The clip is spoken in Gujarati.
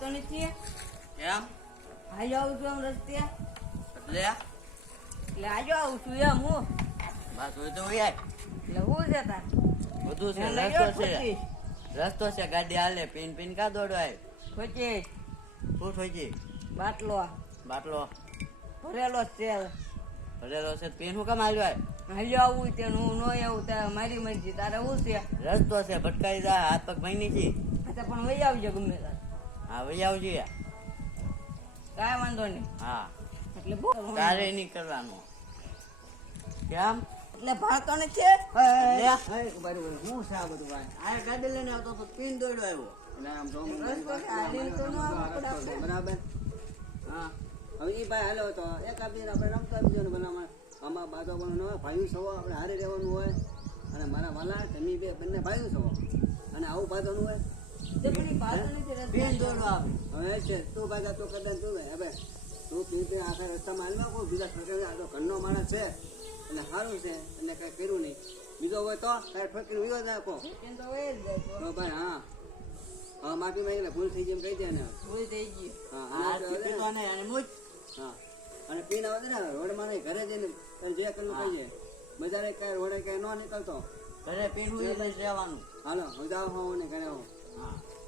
ભાતો નથી એમ હાજો આવું છું આમ રસ્તે એટલે હાજો આવું છું એમ હું બસ હોય તો હોય એટલે હું છે તાર બધું છે એને રસ્તો લઈ છે રસ્તો છે ગાડી હાલે પીન પીન કા દોડવાય ખોચી શું થઈ બાટલો બાટલો ભરેલો તેલ ભરેલો છે પીન શું કામ હાલ્યો હાજો આવું તેનું હું ન આવું તારે મારી મરજી તારે હું છે રસ્તો છે ભટકાઈ જા હાથ પગ ભાઈ ની તો પણ વહી આવજો ગમે તાર હા વહી આવજે કાંઈ વાંધો નહીં હા એટલે બહુ તારે નહીં કરવાનું કેમ એટલે ભાતો નથી હું છે આ બધું ભાઈ આ ગાડી લઈને આવતો તો પીન દોડ્યો આવ્યો રસ્તો છે હાલીને તો ન આવવું પડે આપણે. બરાબર હા હવે એ ભાઈ હાલો તો એક આપી આપણે રમતા બીજો ને બનાવવા આમાં બાજુ ન હોય ભાઈઓ સવો આપણે હારે રહેવાનું હોય અને મારા વાલા તમે બે બંને ભાઈઓ સવો અને આવું બાજુનું હોય તે પણ ઈ ભાતો નથી પીન રસ્તે દોડવા આવે હવે છે તું ભાઈ તું કદાચ તું ભાઈ હવે તું પી આખા રસ્તામાં હાલવા કોઈ બીજા ઠોકે આ તો ઘરનો માણસ છે અને સારું છે અને કઈ કર્યું નહીં બીજો હોય તો કઈ ઠોકીને વિવાદ આપો એમ તો વહી જ જાય તો તો ભાઈ હા હા માફી માંગીને ભૂલ થઈ જેમ કહી દે ને ભૂલ થઈ ગઈ હા આ અને પીતો ને અને મુજ હા અને પીને આવે ને રોડમાં નહીં ઘરે જઈને તને જે કરવું કહીએ બજારે કઈ રોડે કઈ ન નીકળતો ઘરે પીન હું લઈ રહેવાનું હાલો હું જાઉં હોઉં ને ઘરે હોઉં હા